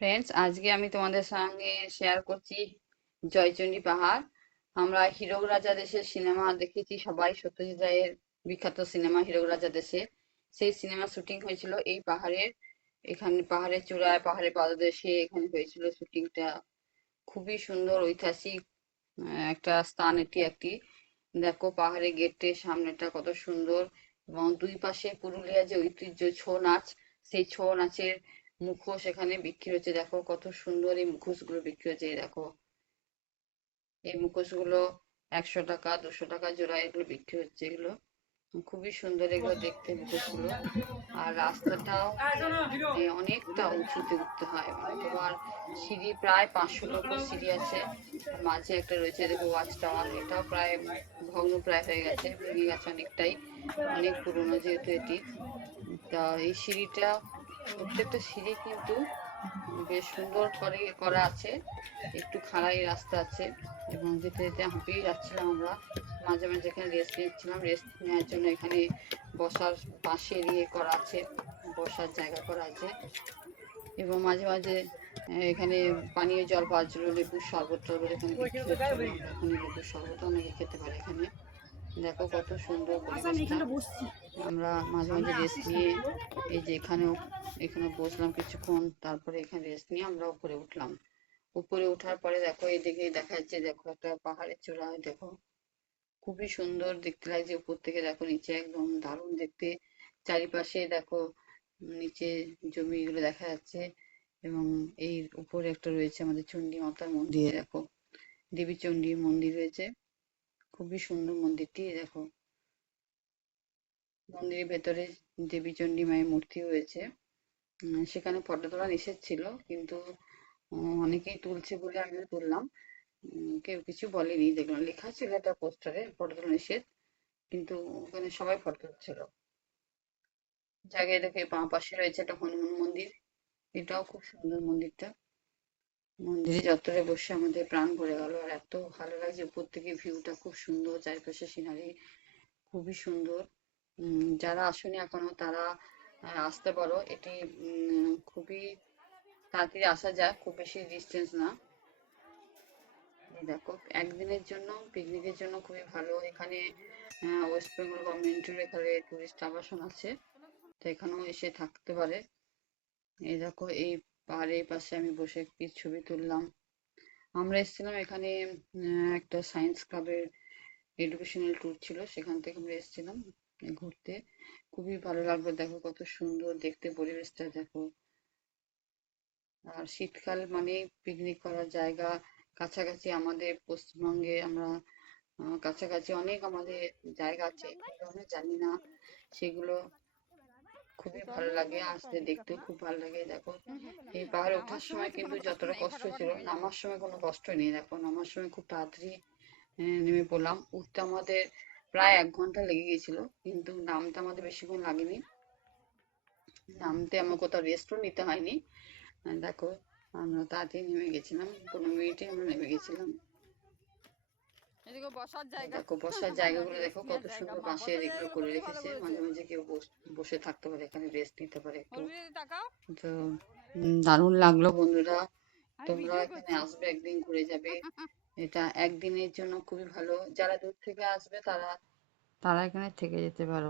Friends আজকে আমি তোমাদের সঙ্গে শেয়ার করছি জয়চণ্ডী পাহাড়। আমরা হীরক রাজা দেশের সিনেমা দেখেছি সবাই, সত্যজিৎ রায়ের বিখ্যাত সিনেমা হীরক রাজা দেশে সেই সিনেমা শুটিং হয়েছিল এই পাহাড়ের। এখানে পাহাড়ের চূড়ায়, পাহাড়ের পাদদেশে এখানে হয়েছিল শুটিংটা খুবই সুন্দর, ঐতিহাসিক একটা স্থান এটি একটি। দেখো পাহাড়ের গেটের সামনেটা কত সুন্দর এবং দুই পাশে পুরুলিয়া যে ঐতিহ্য, ছৌ নাচ, সেই ছৌ নাচের মুখোশ এখানে বিক্রি হচ্ছে। দেখো কত সুন্দর এই মুখোশগুলো বিক্রি হচ্ছে দেখো। এই মুখোশগুলো একশো টাকা, দুশো টাকা জোড়া এগুলো বিক্রি হচ্ছে এগুলো। খুবই সুন্দর এগুলো দেখতে মুখোশগুলো। আর রাস্তাটাও অনেকটা উঁচুতে উঠতে হয়। মানে তোমার সিঁড়ি প্রায় পাঁচশো উপর সিঁড়ি আছে। মাঝে একটা রয়েছে, দেখো ওয়াচ টাওয়ার এটাও প্রায় ভগ্ন প্রায় হয়ে গেছে, ভেঙে গেছে অনেকটাই। অনেক পুরনো যেহেতু এটি। তা এই সিঁড়িটা প্রত্যেকটা সিঁড়ি কিন্তু বেশ সুন্দর করে করা আছে। একটু খাড়াই রাস্তা আছে এবং যেতে যেতে হাঁপিয়ে যাচ্ছিলাম আমরা। মাঝে মাঝে এখানে রেস্ট নিচ্ছিলাম। রেস্ট নেওয়ার জন্য এখানে বসার পাশে ইয়ে করা আছে, বসার জায়গা করা আছে এবং মাঝে মাঝে এখানে পানীয় জল পাওয়ার জন্য লেবুর শরবত টরবত এখানে লেবুর শরবত অনেকে খেতে পারে এখানে। দেখো কত সুন্দর আমরা মাঝে মাঝে রেস্ট নিয়ে এই যে এখানেও এখানে বসলাম কিছুক্ষণ তারপরে এখানে রেস্ট নিয়ে আমরা উপরে উঠলাম। উপরে ওঠার পরে দেখো এদিকে দেখা যাচ্ছে দেখো একটা পাহাড়ের চূড়ায় দেখো। খুবই সুন্দর দেখতে লাগছে উপর থেকে দেখো নিচে একদম দারুণ দেখতে। চারিপাশে দেখো নিচে জমিগুলো দেখা যাচ্ছে এবং এই উপরে একটা রয়েছে আমাদের চণ্ডী মাতার মন্দির দেখো। দেবী চণ্ডীর মন্দির রয়েছে। খুবই সুন্দর মন্দিরটি দেখো। মন্দিরের ভেতরে দেবী চণ্ডী মায়ের মূর্তি রয়েছে। সেখানে ফটো তোলা নিষেধ ছিল, কিন্তু অনেকেই তুলছে বলে আমিও তুললাম। কেউ কিছু বলেনি। দেখলাম লেখা ছিল একটা পোস্টারে, ফটো তোলা নিষেধ, কিন্তু ওখানে সবাই ফটো তুলছিল। জায়গায় দেখে বাঁ পাশে রয়েছে একটা হনুমান মন্দির। এটাও খুব সুন্দর মন্দিরটা। মন্দিরে চত্বরে বসে আমাদের প্রাণ ভরে গেল। আর এত ভালো লাগছে, উপর থেকে ভিউটা খুব সুন্দর, চারপাশে সিনারি খুবই সুন্দর। যারা আসেনি এখনও তারা আসতে পারো। এটি খুবই তাড়াতাড়ি আসা যায়, খুব বেশি ডিস্টেন্স না। দেখো, একদিনের জন্য পিকনিকের জন্য খুবই ভালো। এখানে ওয়েস্ট বেঙ্গল গভর্নমেন্টের এখানে টুরিস্ট আবাসন আছে। তো এখানেও এসে থাকতে পারে। এই দেখো, এই পাহাড়ের পাশে আমি বসে কি ছবি তুললাম। আমরা এসেছিলাম এখানে একটা সায়েন্স ক্লাবের এডুকেশনাল ট্যুর ছিল। সেখান থেকে আমরা এসেছিলাম ঘুরতে। খুবই ভালো লাগল। দেখো কত সুন্দর দেখতে পরিবেশটা, দেখো। আর শীতকাল মানে পিকনিক করার জায়গা। কাছাকাছি আমাদের পশ্চিমবঙ্গে আমরা কাছাকাছি অনেক আমাদের জায়গা আছে। জানি না। সেগুলো খুবই ভালো লাগে আসতে দেখতে খুব ভালো লাগে দেখো। এই পাহাড়ে ওঠার সময় কিন্তু যতটা কষ্ট ছিল নামার সময় কোনো কষ্ট নেই। দেখো নামার সময় খুব তাড়াতাড়ি নেমে পড়লাম। উঠতে আমাদের প্রায় এক ঘণ্টা লেগে গিয়েছিল কিন্তু নামতে আমাদের বেশিক্ষণ লাগেনি। নামতে আমার কোথাও রেস্টও নিতে হয়নি। দেখো আমরা তাড়াতাড়ি নেমে গেছিলাম পনেরো মিনিটে আমরা নেমে গেছিলাম। এদিকে বসার জায়গা। দেখো বসার জায়গাগুলো দেখো কত সুন্দর বাঁশের এগুলো করে রেখেছে। মাঝে মাঝে কেউ বস- থাকতে পারে এখানে রেস্ট নিতে পারে একটু। তো দারুণ দারুণ লাগল বন্ধুরা। তোমরা এখানে আসবে একদিন ঘুরে যাবে। এটা একদিনের জন্য খুবই ভালো। যারা দূর থেকে আসবে তারা তারা এখানে থেকে যেতে পারো।